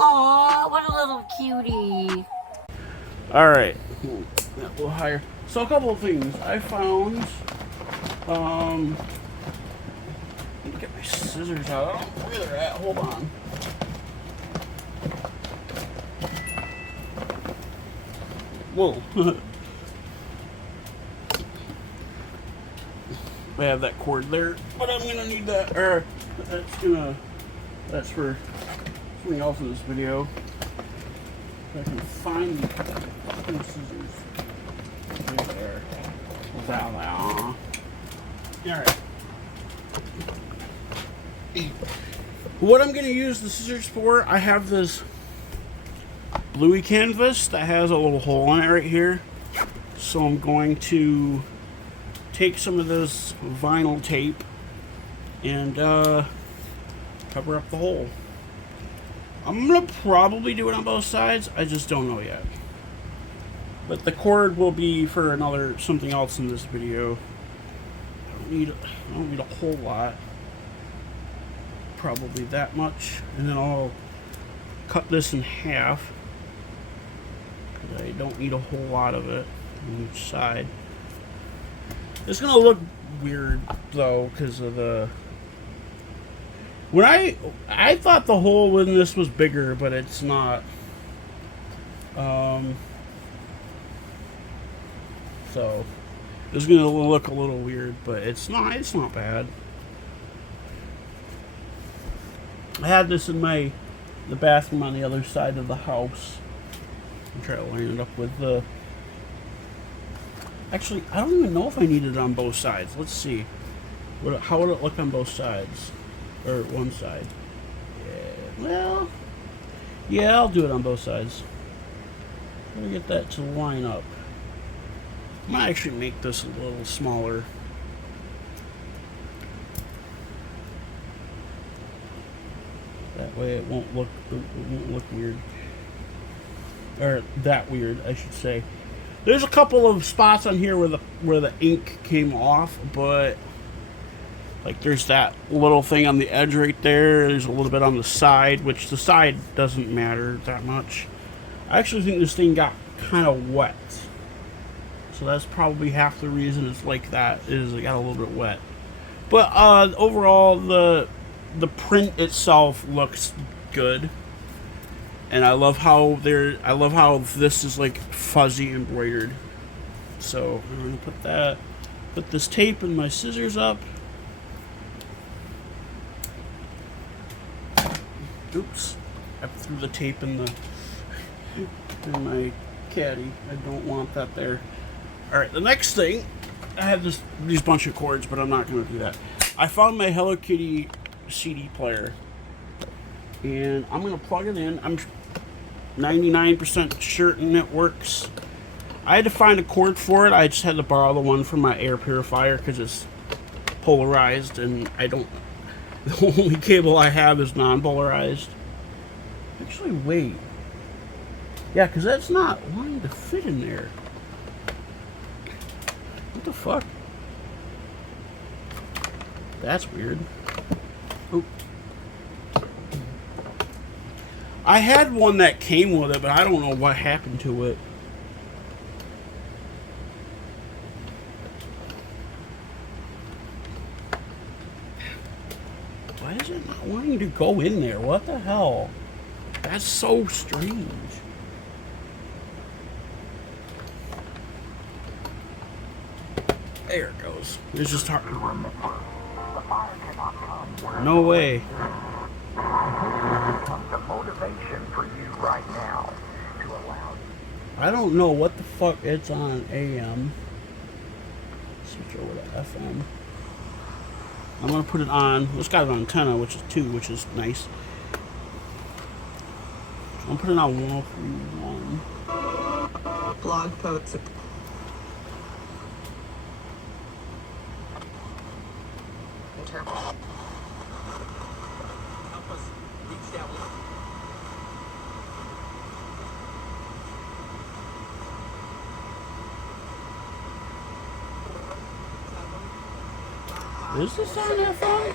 Aw, what a little cutie. Alright. A little higher. So a couple of things. I found, let me get my scissors out. I don't know where they're at. Hold on. Whoa. I have that cord there, but I'm gonna need that, or that's for something else in this video. If I can find the fucking scissors. Right there. Alright. What I'm gonna use the scissors for, I have this bluey canvas that has a little hole in it right here. So I'm going to take some of this vinyl tape and cover up the hole. I'm gonna probably do it on both sides. I just don't know yet. But the cord will be for something else in this video. I don't need a whole lot. Probably that much, and then I'll cut this in half. I don't need a whole lot of it on each side. It's gonna look weird though because of the. When I thought the hole in this was bigger, but it's not. So it's gonna look a little weird, but it's not. It's not bad. I had this in the bathroom on the other side of the house. I'm trying to line it up with the. Actually, I don't even know if I need it on both sides. Let's see. How would it look on both sides? Or one side? Yeah, well, yeah, I'll do it on both sides. I'm gonna get that to line up. I might actually make this a little smaller. That way it won't look weird. Or that weird, I should say. There's a couple of spots on here where the ink came off, but like there's that little thing on the edge right there. There's a little bit on the side, which the side doesn't matter that much. I actually think this thing got kind of wet. So that's probably half the reason it's like that, is it got a little bit wet. But overall the print itself looks good. And I love how this is like fuzzy embroidered. So I'm gonna put this tape and my scissors up. Oops, I threw the tape in my caddy. I don't want that there. All right, the next thing, I have these bunch of cords, but I'm not gonna do that. I found my Hello Kitty CD player, and I'm gonna plug it in. I'm 99% certain it works. I had to find a cord for it. I just had to borrow the one from my air purifier because it's polarized, and the only cable I have is non-polarized. Actually, wait. Yeah, because that's not wanting to fit in there. What the fuck? That's weird. Oh. I had one that came with it, but I don't know what happened to it. Why is it not wanting to go in there? What the hell? That's so strange. There it goes. It's just hard. No way. I don't know what the fuck it's on AM. Switch over to FM. I'm gonna put it on. It's got an antenna, which is 2, which is nice. I'm putting it on 103.1. Blog posts. Is this on FM?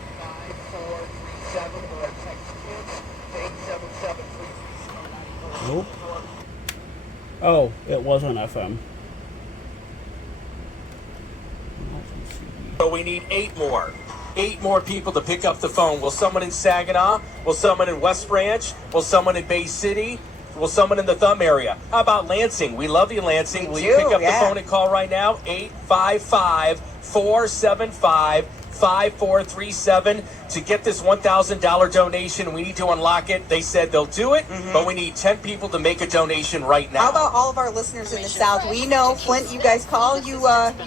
Nope. Oh, it was on FM. So we need 8 more. 8 more people to pick up the phone. Will someone in Saginaw? Will someone in West Branch? Will someone in Bay City? Will someone in the Thumb area? How about Lansing? We love you, Lansing. Will you pick up the phone and call right now? 855-475-5437 to get this $1,000 donation. We need to unlock it. They said they'll do it, but we need 10 people to make a donation right now. How about all of our listeners in the South? We know, Flint, you guys call. You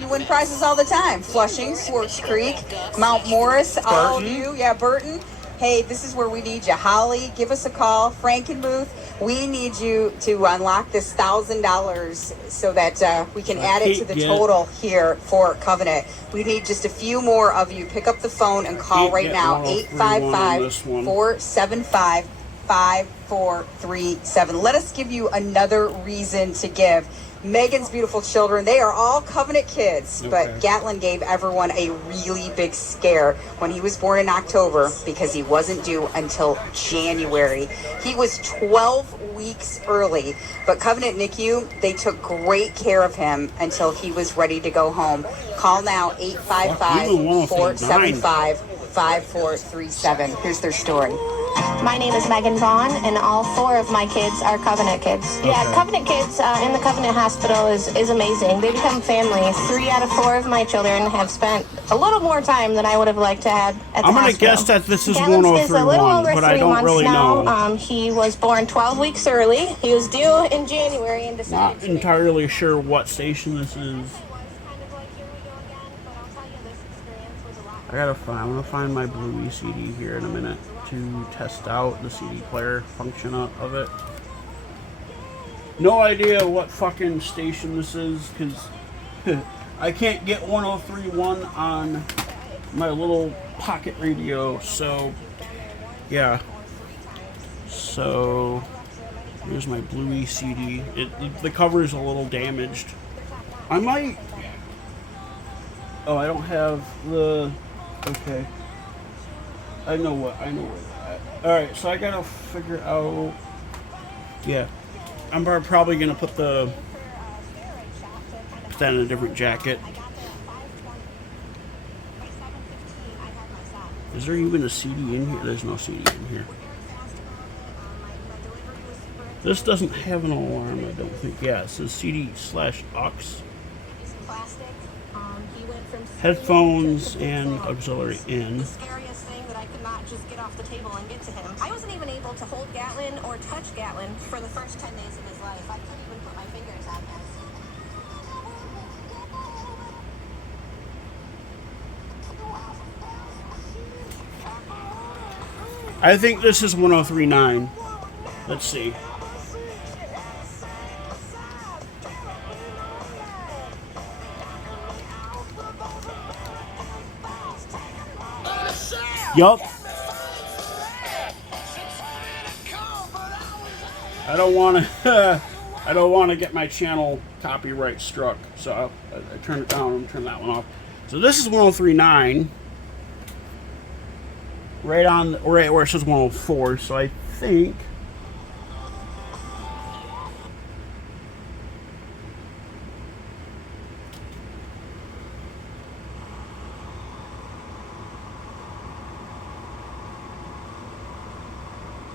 win prizes all the time. Flushing, Swartz Creek, Mount Morris, all of you. Yeah, Burton. Hey, this is where we need you. Holly, give us a call. Frankenmuth, we need you to unlock this $1,000 so that we can add it to the total here for Covenant. We need just a few more of you. Pick up the phone and call right now. 855-475-5437. Let us give you another reason to give. Megan's beautiful children, they are all Covenant kids, but Gatlin gave everyone a really big scare when he was born in October because he wasn't due until January. He was 12 weeks early, but Covenant NICU, they took great care of him until he was ready to go home. Call now, 855-475-5437. Here's their story. My name is Megan Vaughn, and all 4 of my kids are Covenant kids. Yeah, Covenant kids in the Covenant Hospital is amazing. They become family. 3 out of 4 of my children have spent a little more time than I would have liked to have at the hospital. I'm going to guess that this is Gatlin's is a little 1031, over but 3 I don't months really now. know. He was born 12 weeks early. He was due in January and decided Not entirely sure what station this is. I'm gonna find my Bluey CD here in a minute to test out the CD player function of it. No idea what fucking station this is, because I can't get 1031 on my little pocket radio, so yeah. So here's my Bluey CD. The cover is a little damaged. I might. Oh, I don't have the. Okay. I know where they're at. Alright, so I gotta figure out. Yeah. I'm probably gonna put that in a different jacket. Is there even a CD in here? There's no CD in here. This doesn't have an alarm, I don't think. Yeah, it says CD/aux. Headphones and auxiliary in. The scariest thing that I could not just get off the table and get to him. I wasn't even able to hold Gatlin or touch Gatlin for the first 10 days of his life. I couldn't even put my fingers on him. I think this is 1039. Let's see. Yup. I don't want to. I don't want to get my channel copyright struck, so I turn it down and turn that one off. So this is 1039, right where it says 104. So I think.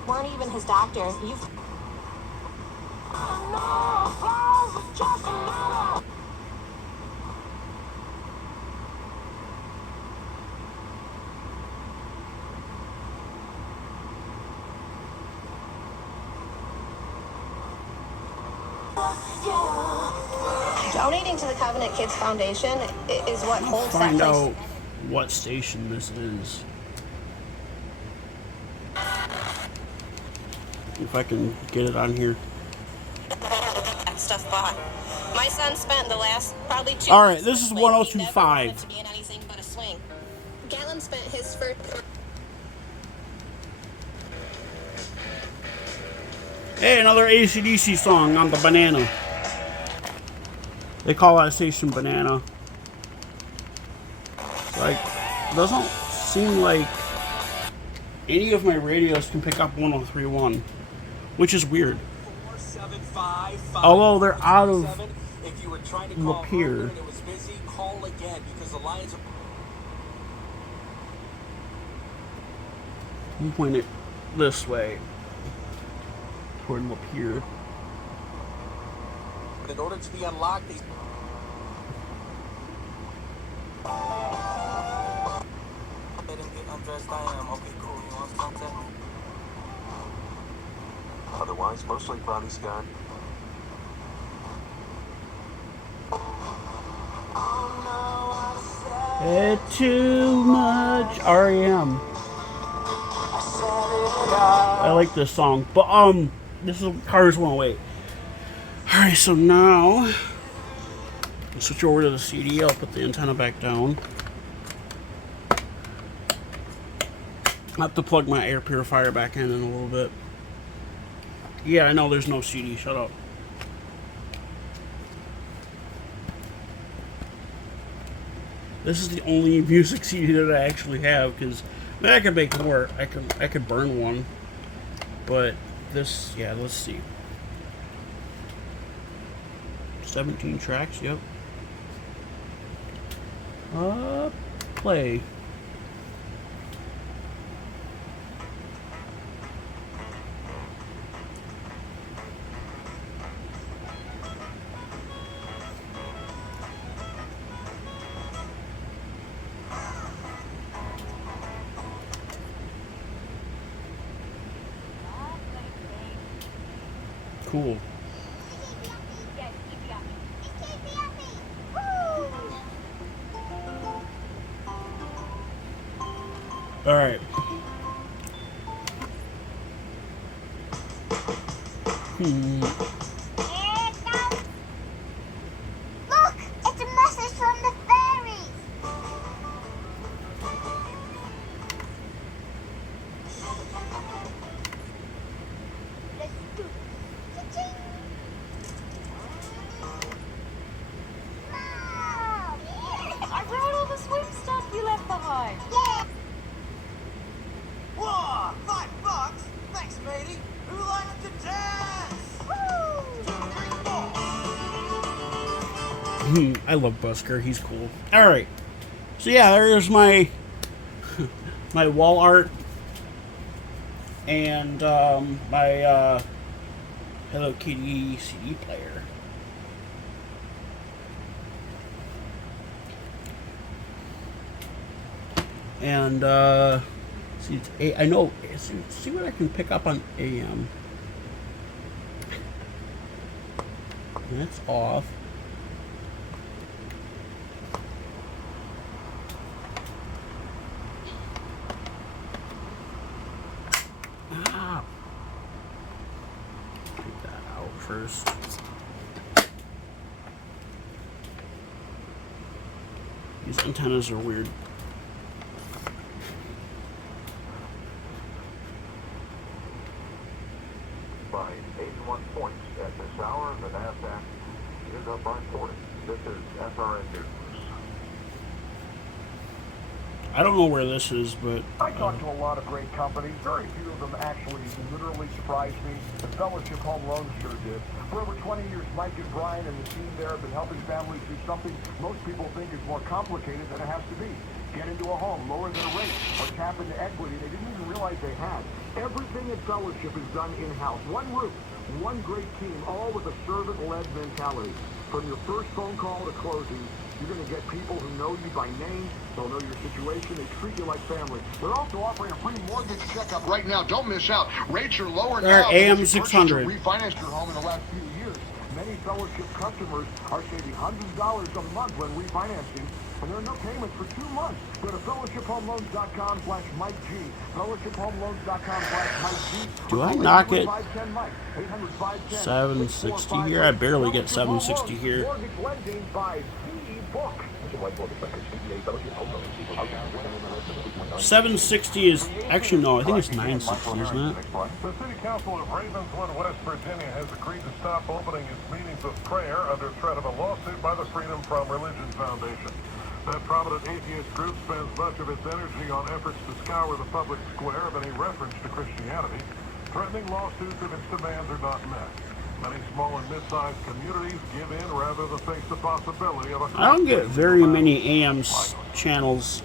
Weren't even his doctor. Donating to the Covenant Kids Foundation is what holds that place. Find out what station this is. If I can get it on here. That stuff bought. My son spent the last probably 2 All right, this is 1025. to be in anything but a swing. Gatlin spent his first. Hey, another AC/DC song on the banana. They call that station Banana. Like, doesn't seem like any of my radios can pick up 1031, which is weird. Although they're out of If you were trying to call Lapeer. earlier and it was busy, call again because the Lions are... You point it this way toward Lapeer. In order to be unlocked, these... Let him get undressed. I am. Okay, cool. You want something? Otherwise, mostly cloudy sky. It's too much REM. I like this song, but this is Cars 108. All right, so now I'll switch over to the CD. I'll put the antenna back down. I have to plug my air purifier back in a little bit. Yeah, I know there's no CD. Shut up. This is the only music CD that I actually have, because I could make more. I could burn one, but this, yeah. Let's see. 17 tracks. Yep. Play. Cool. All right. Look, it's a message from the fairies. Let's do it. Cha-ching. Wow. I brought all the swim stuff you left behind. Yeah. Whoa, $5? Thanks, matey. Who likes to dance? Woo. 2, 3, 4. I love Busker. He's cool. All right. So yeah, there's my my wall art and my Hello Kitty CD player. And see, it's I know. See what I can pick up on AM. That's off. Ah. Take that out first. These antennas are weird. By 81 points at this hour, the NASDAQ is up by 40. This is SRN News. I don't know where this is, but I talk to a lot of great companies. Very few of them actually literally surprised me. The Fellowship Home Loans sure did. For over 20 years, Mike and Brian and the team there have been helping families do something most people think is more complicated than it has to be. Get into a home, lower their rate, or tap into equity they didn't even realize they had. Everything at Fellowship is done in-house. One roof, one great team, all with a servant-led mentality. From your first phone call to closing, you're going to get people who know you by name. They'll know your situation. They treat you like family. They're also offering a free mortgage checkup right now. Don't miss out. Rates are lower now. AM 600. Refinanced your home in the last few years. Many Fellowship customers are saving hundreds of dollars a month when refinancing, and there are no payments for 2 months. Go to fellowshiphomeloans.com/Mike G. fellowshiphomeloans.com/Mike G. do I knock it 760 here? I barely get 760 here. Mortgage lending by Book. 760 is actually no. I think it's 960, isn't it? The City Council of Ravenswood, West Virginia has agreed to stop opening its meetings of prayer under threat of a lawsuit by the Freedom From Religion Foundation. That prominent atheist group spends much of its energy on efforts to scour the public square of any reference to Christianity, threatening lawsuits if its demands are not met. Many small and mid-sized communities give in rather than face the possibility of a... I don't get very many AM channels.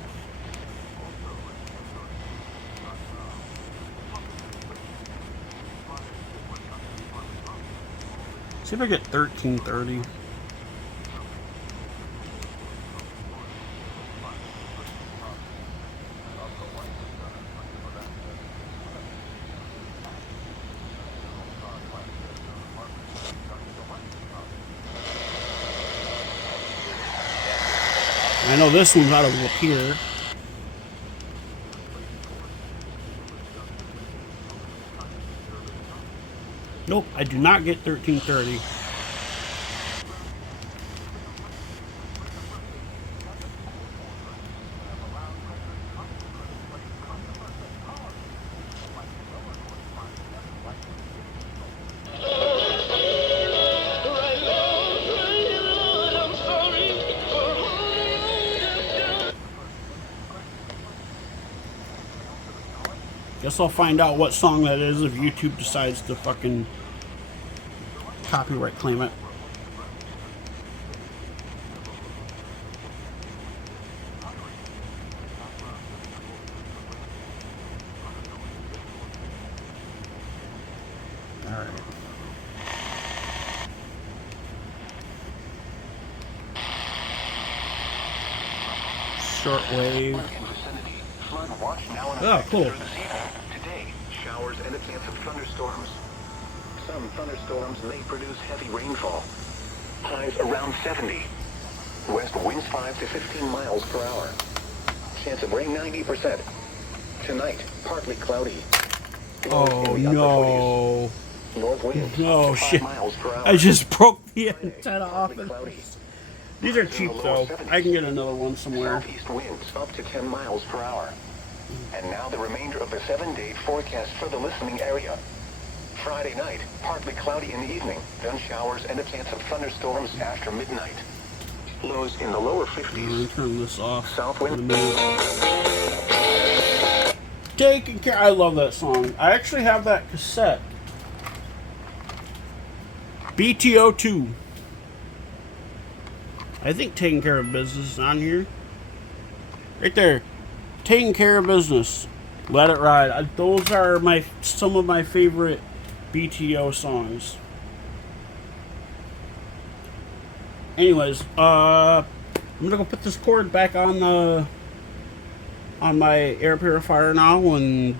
See if I get 1330. I know this one's out of Lapeer. Nope, I do not get 1330. Guess I'll find out what song that is if YouTube decides to fucking copyright claim it. Alright. Shortwave. Oh, cool. Today, showers and a chance of thunderstorms. Some thunderstorms may produce heavy rainfall. Highs around 70. West winds 5 to 15 miles per hour. Chance of rain 90%. Tonight, partly cloudy. Oh no. North winds No 5 shit. miles per hour. I just broke the antenna off. These are cheap though. I can get another one somewhere. Southeast winds up to 10 miles per hour. And now the remainder of the 7-day forecast for the listening area. Friday night, partly cloudy in the evening, then showers and a chance of thunderstorms after midnight. Lows in the lower 50s. I'm gonna turn this off. South wind. Taking care. I love that song. I actually have that cassette. BTO2. I think Taking Care of Business is on here. Right there. Taking Care of Business. Let It Ride. Those are some of my favorite BTO songs. Anyways, I'm gonna go put this cord back on my air purifier now, and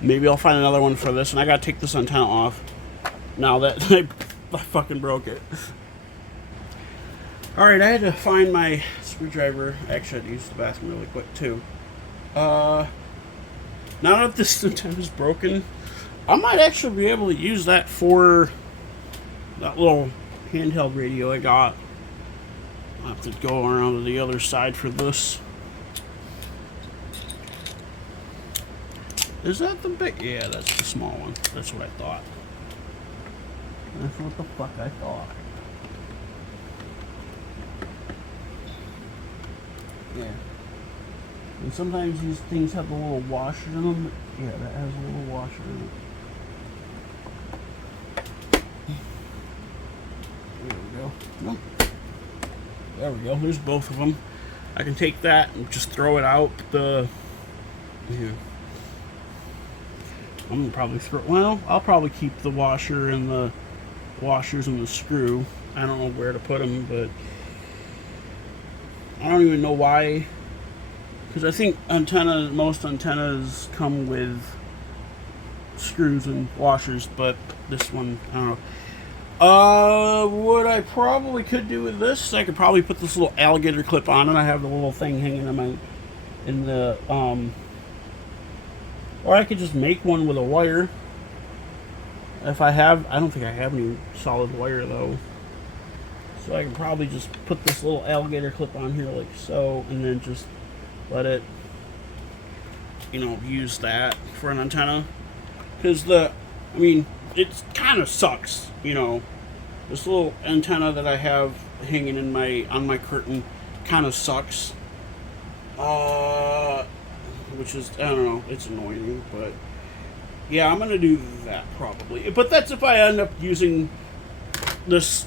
maybe I'll find another one for this. And I gotta take this antenna off now that I fucking broke it. Alright, I had to find my screwdriver. Actually, I had to use the bathroom really quick too. Now that this antenna is broken, I might actually be able to use that for that little handheld radio I got. I'll have to go around to the other side for this. Is that the big? Yeah, that's the small one. That's what I thought. That's what the fuck I thought. Yeah. And sometimes these things have the little washer in them. Yeah, that has a little washer in it. There we go. Nope. There we go. There's both of them. I can take that and just throw it out the... Yeah. I'm gonna probably throw... Well, I'll probably keep the washer and the washers and the screw. I don't know where to put them, but... I don't even know why, because I think most antennas come with screws and washers, but this one, I don't know. What I probably could do with this, I could probably put this little alligator clip on it. I have the little thing hanging in the, or I could just make one with a wire. If I don't think I have any solid wire though. So I can probably just put this little alligator clip on here like so, and then just let it, use that for an antenna. Because it kind of sucks, This little antenna that I have hanging on my curtain kind of sucks. Which is, I don't know, it's annoying, but yeah, I'm going to do that probably. But that's if I end up using this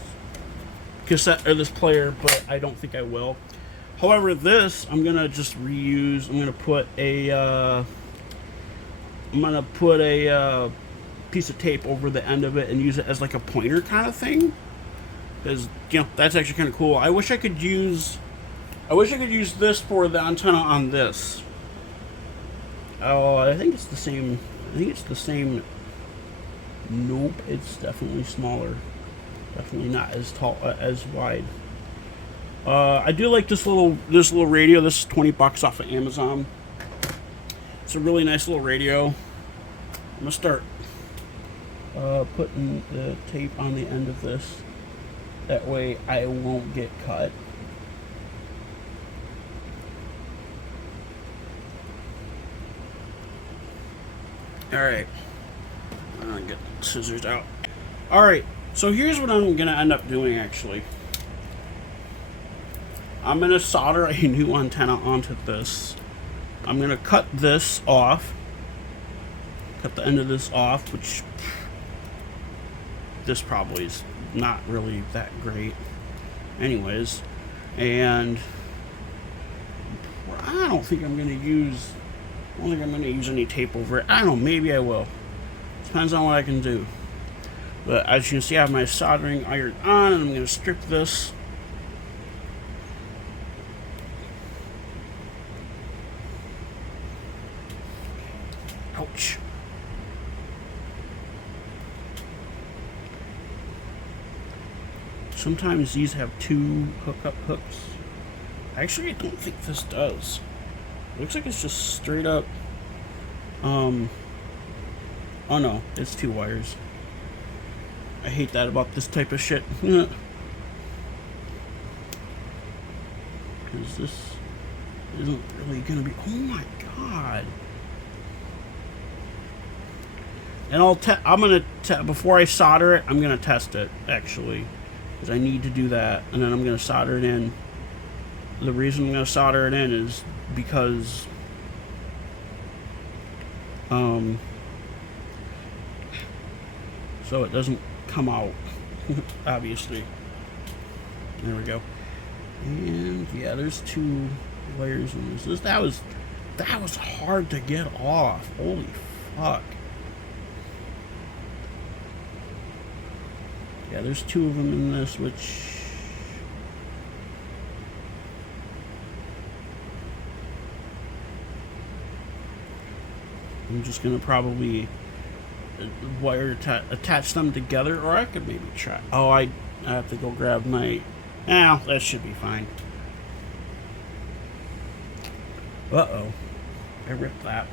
cassette or this player, but I don't think I will. However, this I'm gonna just reuse. I'm gonna put a piece of tape over the end of it and use it as like a pointer kind of thing, because that's actually kind of cool. I wish I could use this for the antenna on this. Oh, I think it's the same. Nope, it's definitely smaller. Definitely not as tall, as wide. I do like this little radio. This is $20 off of Amazon. It's a really nice little radio. I'm gonna start putting the tape on the end of this. That way I won't get cut. Alright. I'm gonna get the scissors out. Alright, so here's what I'm gonna end up doing actually. I'm gonna solder a new antenna onto this. I'm gonna cut this off. Cut the end of this off, which this probably is not really that great. Anyways, and I don't think I'm gonna use any tape over it. I don't know, maybe I will. Depends on what I can do. But as you can see, I have my soldering iron on, and I'm gonna strip this. Ouch. Sometimes these have two hookup hooks. Actually, I don't think this does. It looks like it's just straight up. Oh no, it's two wires. I hate that about this type of shit. Because this isn't really gonna be. Oh my god. And I'm gonna before I solder it, I'm gonna test it actually, because I need to do that, and then I'm gonna solder it in. The reason I'm gonna solder it in is because so it doesn't come out. Obviously. There we go. And yeah, there's two layers in this. That was hard to get off. Holy fuck. Yeah, there's two of them in this, which I'm just gonna probably attach them together, or I could maybe try. Oh, I have to go grab my. That should be fine. Uh-oh, I ripped that.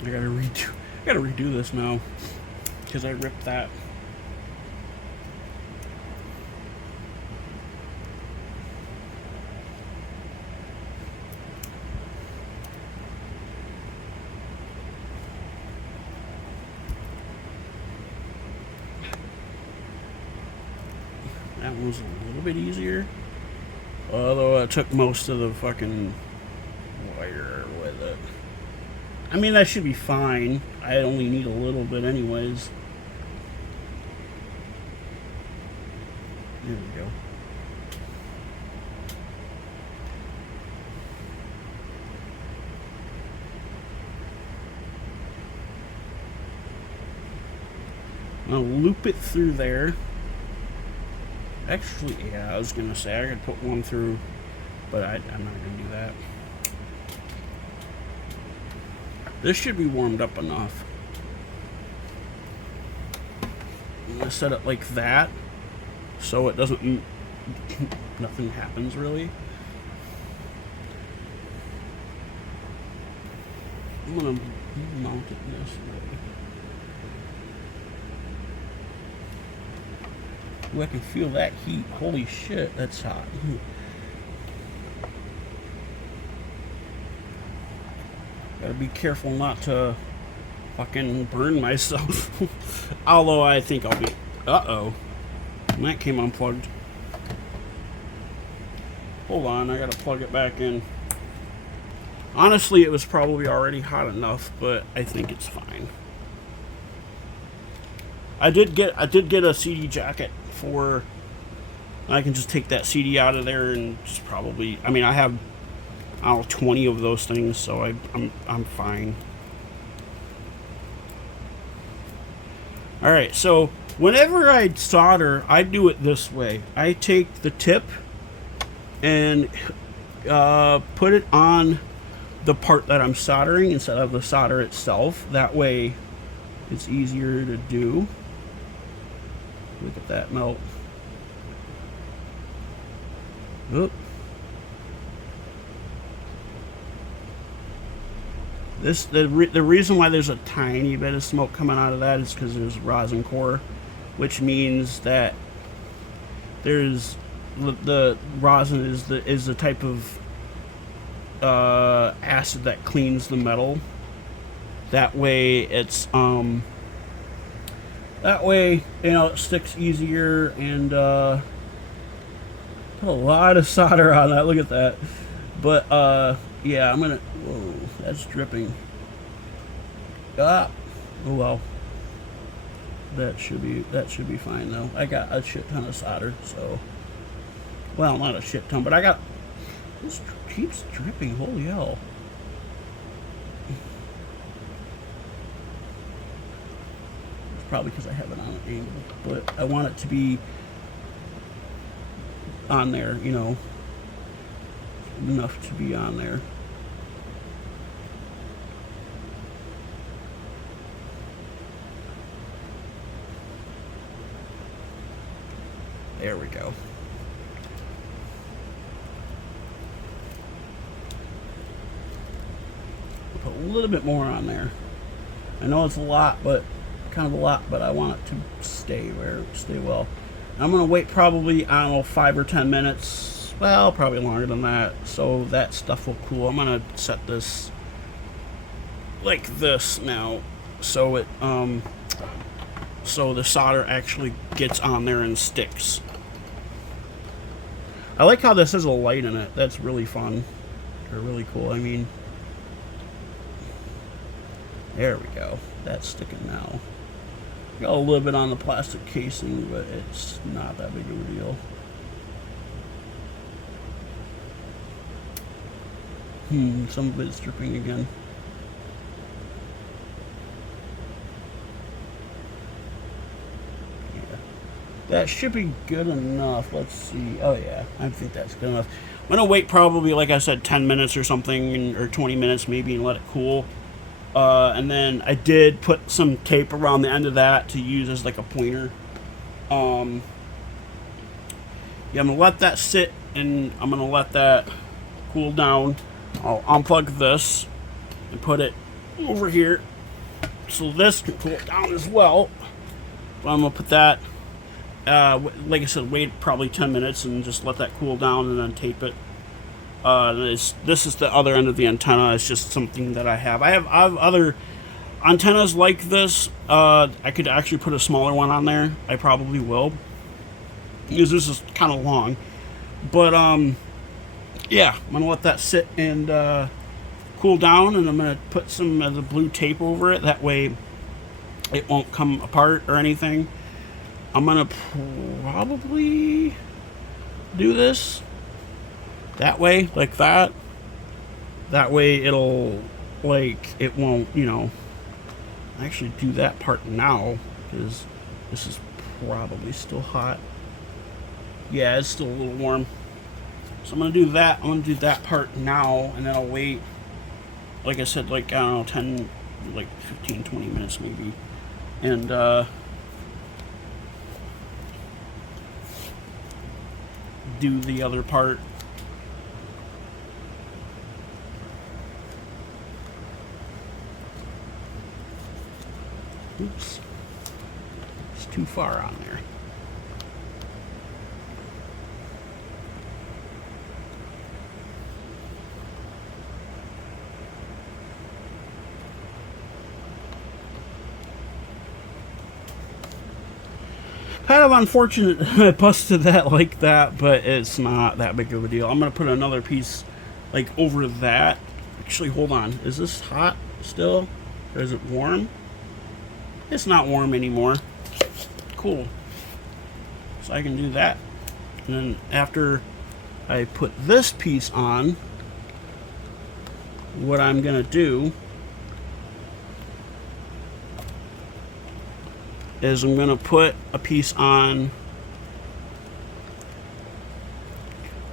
I gotta redo this now, because I ripped that. That one was a little bit easier, although I took most of the fucking wire with it. I mean, that should be fine. I only need a little bit anyways. There we go. I'll loop it through there. Actually, yeah, I was gonna say I could put one through, but I'm not gonna do that. This should be warmed up enough. I'm gonna set it like that, so it doesn't. Nothing happens really. I'm gonna mount it this way. Ooh, I can feel that heat. Holy shit, that's hot. Gotta be careful not to fucking burn myself. Although I think I'll be. Uh-oh. That came unplugged. Hold on, I gotta plug it back in. Honestly, it was probably already hot enough, but I think it's fine. I did get a CD jacket for. I can just take that CD out of there and just probably. I mean, I have 20 of those things, so I'm fine. All right, so whenever I solder, I do it this way. I take the tip and put it on the part that I'm soldering instead of the solder itself. That way, it's easier to do. Look at that melt. Oop. The reason why there's a tiny bit of smoke coming out of that is because there's rosin core, which means that there's the rosin is the type of acid that cleans the metal. That way it's it sticks easier, and put a lot of solder on that. Look at that. But yeah, I'm gonna. Whoa, that's dripping. Oh well. That should be fine though. I got a shit ton of solder, so. Well, not a shit ton, but I got. This keeps dripping. Holy hell. It's probably because I have it on an angle, but I want it to be on there, you know, enough to be on there. There we go. Put a little bit more on there. I know it's a lot, but kind of a lot, but I want it to stay well. I'm gonna wait probably, I don't know, 5 or 10 minutes. Well, probably longer than that, so that stuff will cool. I'm gonna set this like this now, so it so the solder actually gets on there and sticks. I like how this has a light in it. That's really fun, or really cool. I mean, there we go. That's sticking now. Got a little bit on the plastic casing, but it's not that big of a deal. Some of it's dripping again. Yeah. That should be good enough. Let's see. Oh yeah, I think that's good enough. I'm gonna wait probably, like I said, 10 minutes or something, or 20 minutes maybe, and let it cool. And then I did put some tape around the end of that to use as like a pointer. Yeah, I'm gonna let that sit, and I'm gonna let that cool down. I'll unplug this and put it over here so this can cool down as well. But I'm gonna put that, like I said, wait probably 10 minutes and just let that cool down, and then tape it. This is the other end of the antenna. It's just something that I have. I have other antennas like this. I could actually put a smaller one on there. I probably will, because this is kind of long. But yeah, I'm gonna let that sit and cool down, and I'm gonna put some of the blue tape over it. That way, it won't come apart or anything. I'm gonna probably do this that way, like that. That way it'll, like, it won't, you know, actually do that part now, because this is probably still hot. Yeah, it's still a little warm. So I'm gonna do that. I'm gonna do that part now, and then I'll wait, like I said, like, I don't know, 10, like 15, 20 minutes maybe. And do the other part. Oops, it's too far on there. Kind of unfortunate I busted that like that, but it's not that big of a deal. I'm gonna put another piece like over that. Actually, hold on. Is this hot still? Or is it warm? It's not warm anymore. cool. So I can do that. And then after I put this piece on, what I'm gonna do is I'm gonna put a piece on.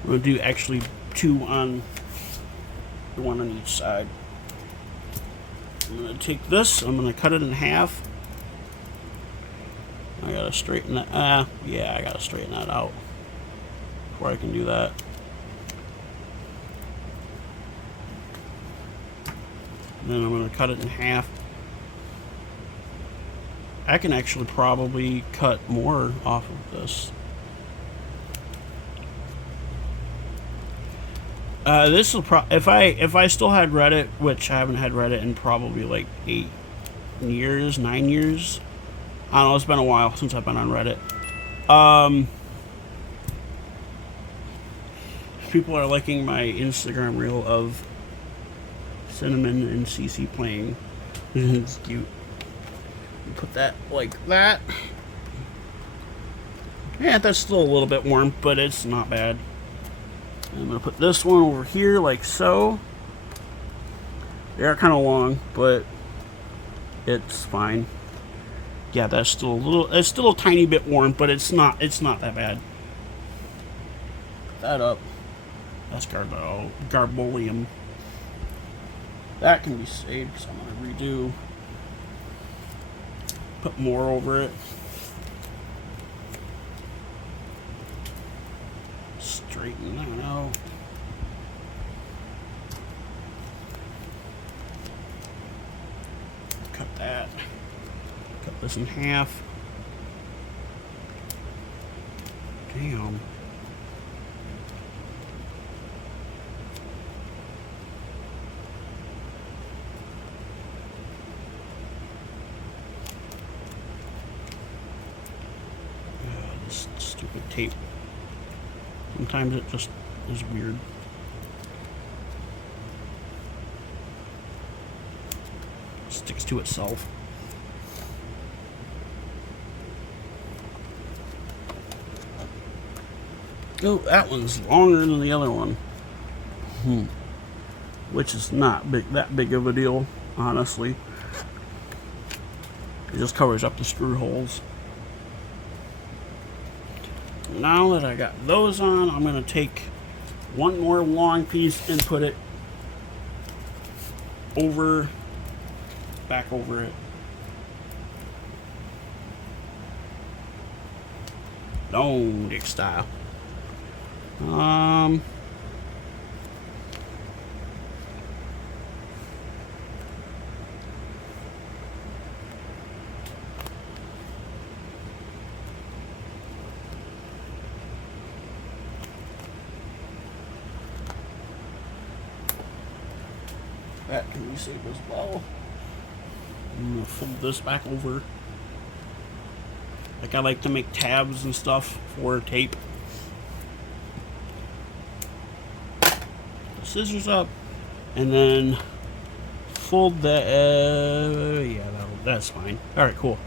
I'm gonna do actually 2 on the one on each side. I'm gonna take this, I'm gonna cut it in half. I gotta straighten that, yeah, I gotta straighten that out before I can do that. And then I'm gonna cut it in half. I can actually probably cut more off of this. This will if I still had Reddit, which I haven't had Reddit in probably like 8 years, 9 years. I don't know, it's been a while since I've been on Reddit. People are liking my Instagram reel of Cinnamon and Cece playing. It's cute. Put that like that. Yeah, that's still a little bit warm, but it's not bad. I'm going to put this one over here like so. They are kind of long, but it's fine. Yeah, that's still a little, it's still a tiny bit warm, but it's not that bad. Put that up. That's Garbolium. That can be saved, so I'm going to redo. Put more over it. Straighten that out. Cut that. Cut this in half. Damn. This stupid tape. Sometimes it just is weird. Sticks to itself. Oh, that one's longer than the other one. Which is not that big of a deal, honestly. It just covers up the screw holes. Now that I got those on, I'm going to take one more long piece and put it back over it. Long dick style. That can be saved as well. I'm gonna fold this back over. Like I like to make tabs and stuff for tape. The scissors up, and then fold that. Yeah, that's fine. All right, cool.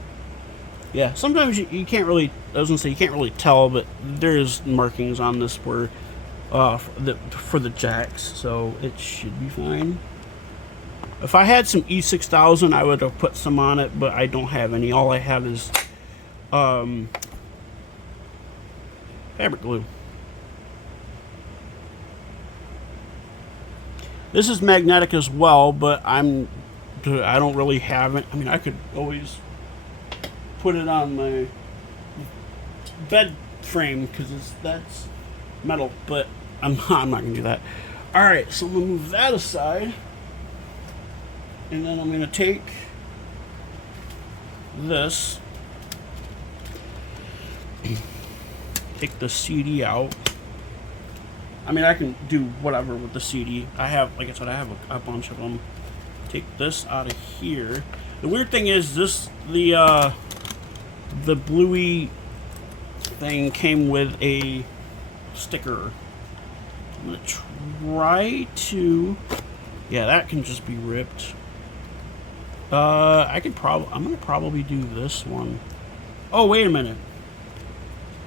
Yeah, sometimes you can't really. I was gonna say you can't really tell, but there's markings on this for the jacks, so it should be fine. If I had some E6000, I would have put some on it, but I don't have any. All I have is fabric glue. This is magnetic as well, but I don't really have it. I mean, I could always put it on my bed frame because that's metal, but I'm not gonna do that. All right, so I'm gonna move that aside. And then I'm going to take this, take the CD out. I mean, I can do whatever with the CD. I have, like I said, I have a bunch of them. Take this out of here. The weird thing is the bluey thing came with a sticker. I'm going to try to, yeah, that can just be ripped. I'm gonna probably do this one. Oh, wait a minute.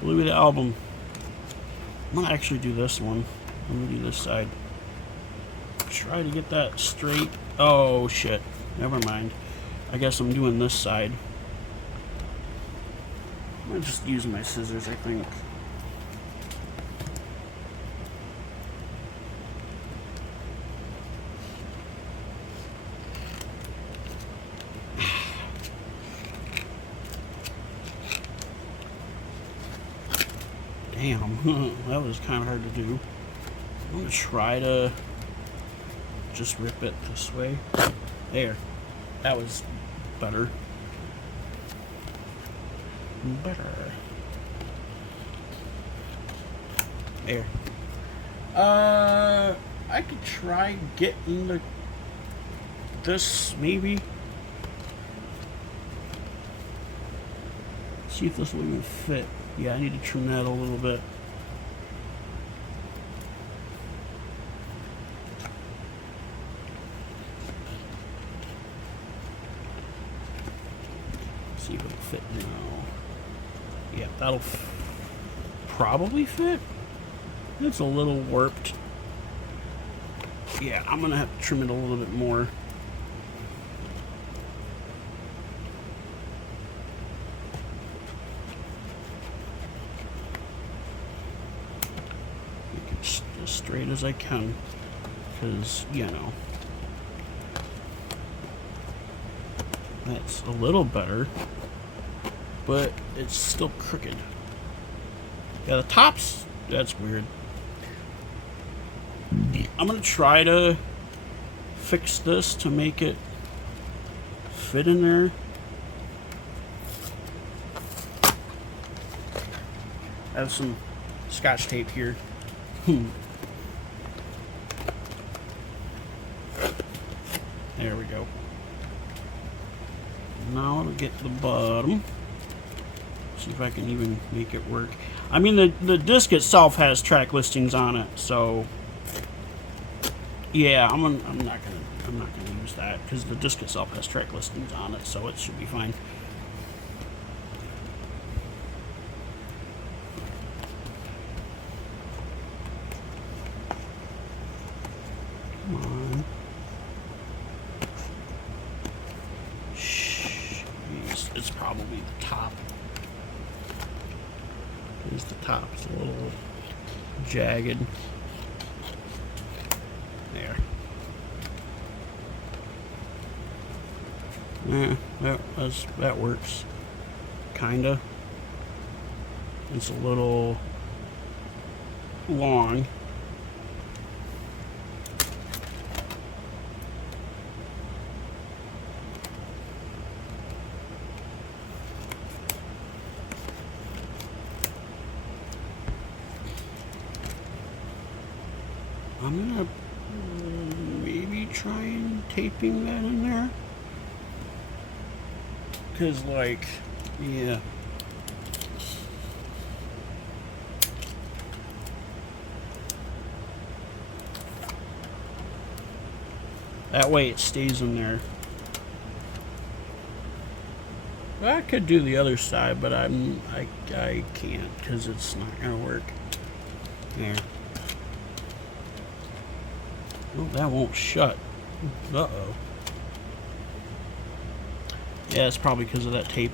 Louis the album. I'm gonna actually do this one. I'm gonna do this side. Try to get that straight. Oh shit. Never mind. I guess I'm doing this side. I'm gonna just use my scissors, I think. Damn, that was kind of hard to do. I'm gonna try to just rip it this way. There. That was better. Better. There. I could try getting this maybe. See if this will even fit. Yeah, I need to trim that a little bit. See if it'll fit now. Yeah, that'll probably fit. It's a little warped. Yeah, I'm gonna have to trim it a little bit more. Make it as straight as I can, because, you know, that's a little better, but it's still crooked. Yeah, the tops, that's weird. I'm gonna try to fix this to make it fit in there. I have some Scotch tape here. There we go. Now to get the bottom. See if I can even make it work. I mean, the disc itself has track listings on it, so yeah, I'm not gonna use that because the disc itself has track listings on it, so it should be fine. Come on. Shh. It's probably the top. Here's the top. It's a little jagged. There. Yeah, that works. Kinda. It's a little long. I'm gonna maybe try and taping that in there. Cause like, yeah. That way it stays in there. I could do the other side, but I can't because it's not gonna work. There. Oh, that won't shut. Uh-oh. Yeah, it's probably because of that tape.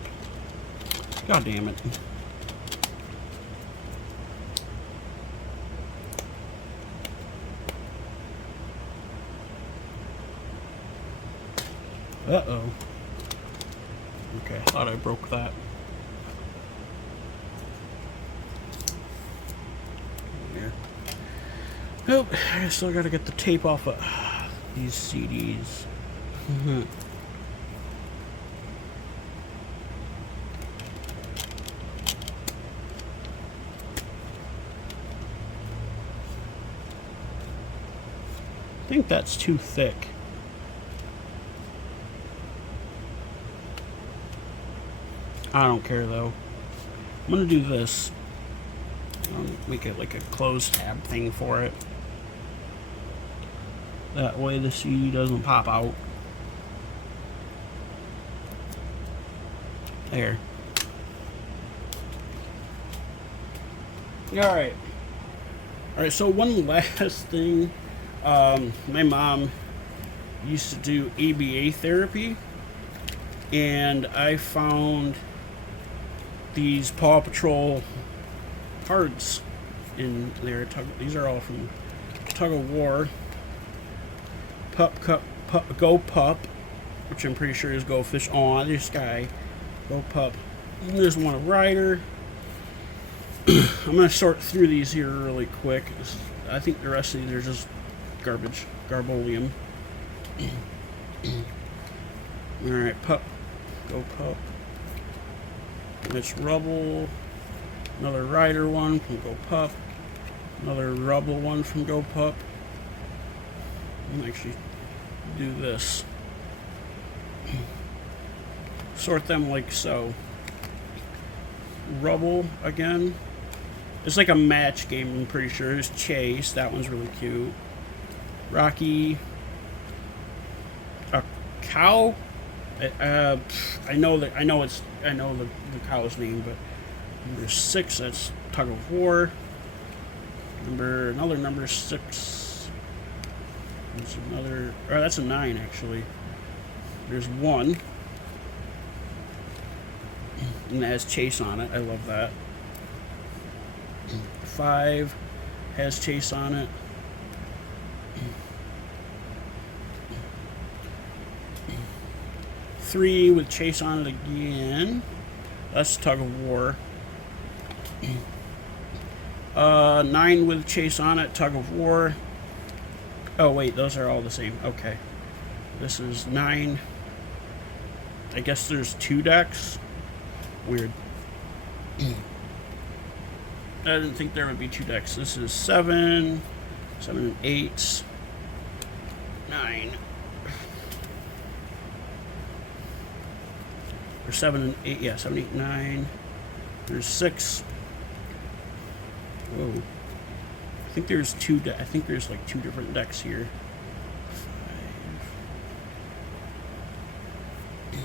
God damn it. Uh-oh. Okay, I thought I broke that. There. Nope, I still gotta get the tape off of these CDs. I think that's too thick. I don't care though. I'm gonna do this. I'll make it like a closed tab thing for it. That way the CD doesn't pop out. There. Alright. Alright, so one last thing. My mom used to do ABA therapy, and I found these Paw Patrol cards in there. These are all from Tug of War. Go Pup, which I'm pretty sure is Go Fish. Aw, this guy. Go Pup. And there's one of Ryder. I'm going to sort through these here really quick. I think the rest of these are just garbage. Garbolium. Alright, Pup. Go Pup. It's Rubble. Another Ryder one from Go Pup. Another Rubble one from Go Pup. I'm going to actually do this. Sort them like so. Rubble again. It's like a match game, I'm pretty sure. There's Chase. That one's really cute. Rocky. A cow. I know the cow's name, but number 6. That's Tug of War. Another number 6. There's another. Oh, that's a 9 actually. There's 1. And it has Chase on it. I love that. 5 has Chase on it. 3 with Chase on it again. That's Tug of War. 9 with Chase on it. Tug of War. Oh wait, those are all the same. Okay. This is 9. I guess there's 2 decks. Weird. I didn't think there would be 2 decks. This is 7, 7 and 8, 9, or 7 and 8. Yeah, 7, 8, 9. There's 6. Whoa. I think there's 2. I think there's like 2 different decks here. 5.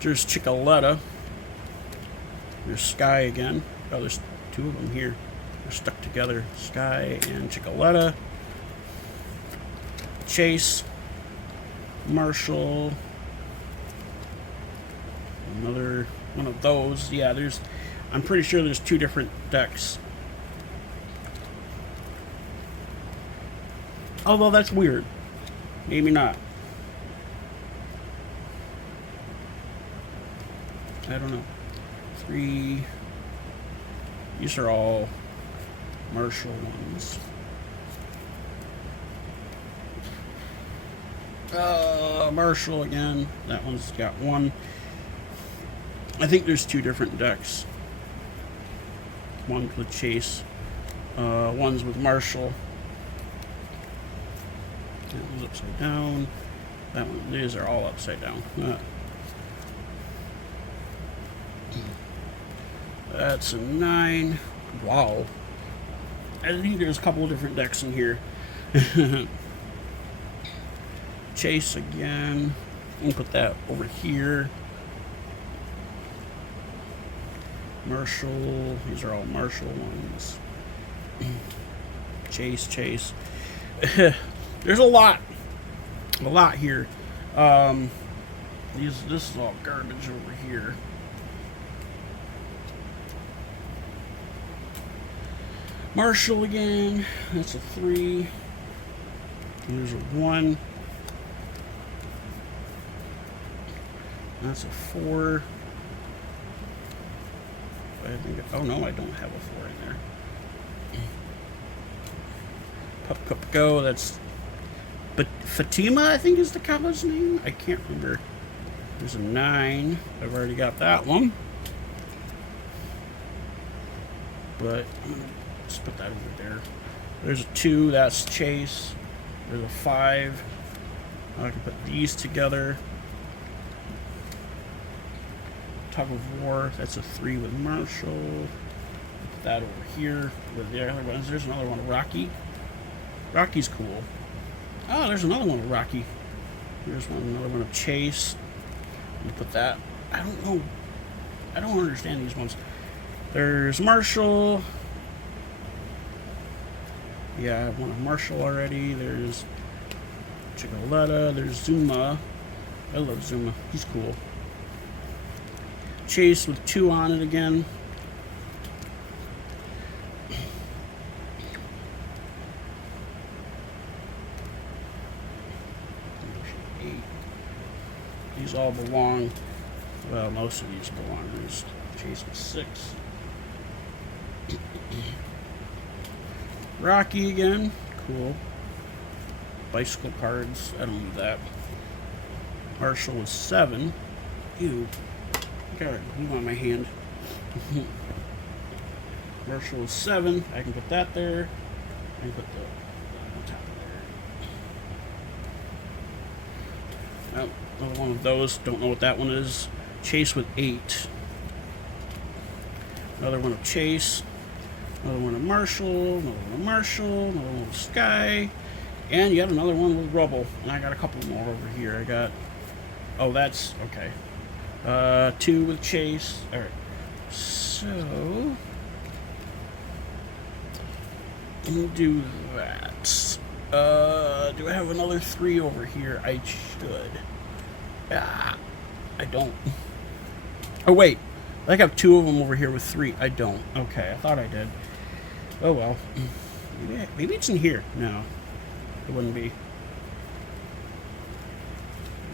There's Chickaletta. There's Sky again. Oh, there's 2 of them here. They're stuck together. Sky and Chickaletta. Chase. Marshall. Another one of those. Yeah, I'm pretty sure there's 2 different decks. Although that's weird. Maybe not. I don't know. 3. These are all Marshall ones. Marshall again. That one's got 1. I think there's 2 different decks. One's with Chase. One's with Marshall. That one's upside down. That one. These are all upside down. That's a 9. Wow. I think there's a couple of different decks in here. Chase again. We'll put that over here. Marshall. These are all Marshall ones. Chase. There's a lot here. This is all garbage over here. Marshall again. That's a 3. There's a 1. That's a 4. I think. Oh no, I don't have a 4 in there. Pup Go. That's. But Fatima, I think, is the cow's name. I can't remember. There's a 9. I've already got that one. But let's put that over there. There's a 2. That's Chase. There's a 5. I can put these together. Tug of War. That's a 3 with Marshall. Put that over here with the other ones. There's another one. Rocky. Rocky's cool. Oh, there's another one of Rocky. There's another one of Chase. Put that. I don't know. I don't understand these ones. There's Marshall. Yeah, I won a Marshall already. There's Chicoletta. There's Zuma. I love Zuma. He's cool. Chase with 2 on it again. These all belong. Well, most of these belong. There's Chase with 6. Rocky again. Cool. Bicycle cards. I don't need that. Marshall with 7. Ew. I got a glue on my hand. Marshall with 7. I can put that there. I can put the on top of there. Oh, another one of those. Don't know what that one is. Chase with 8. Another one of Chase. Another one of Marshall. Another one of Marshall. Another one of Sky. And yet another one with Rubble. And I got a couple more over here. I got... Oh, that's... Okay. 2 with Chase. Alright. So... I'm gonna do that. Do I have another 3 over here? I should. Ah, I don't. Oh, wait. I have 2 of them over here with 3. I don't. Okay, I thought I did. Oh, well. Maybe it's in here. No. It wouldn't be.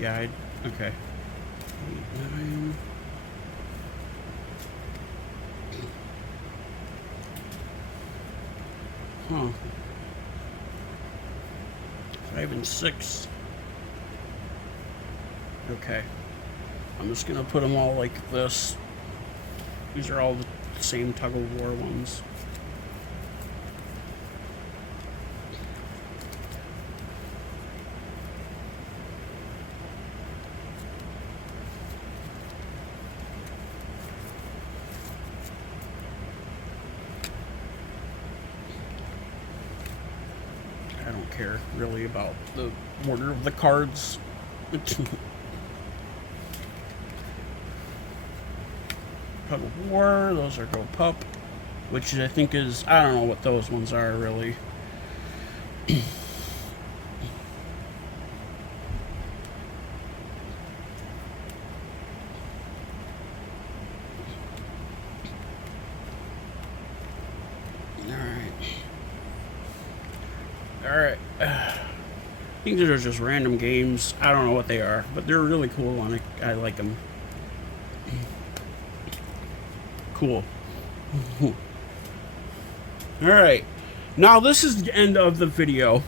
Yeah, okay. 8, 9. Huh. 5 and 6. Okay. I'm just gonna put them all like this. These are all the same tug of war ones. I don't care really about the order of the cards. Tug of War, those are Go Pup, which I think is, I don't know what those ones are really. Alright. I think these are just random games. I don't know what they are, but they're really cool and I like them. Cool. Alright. Now this is the end of the video.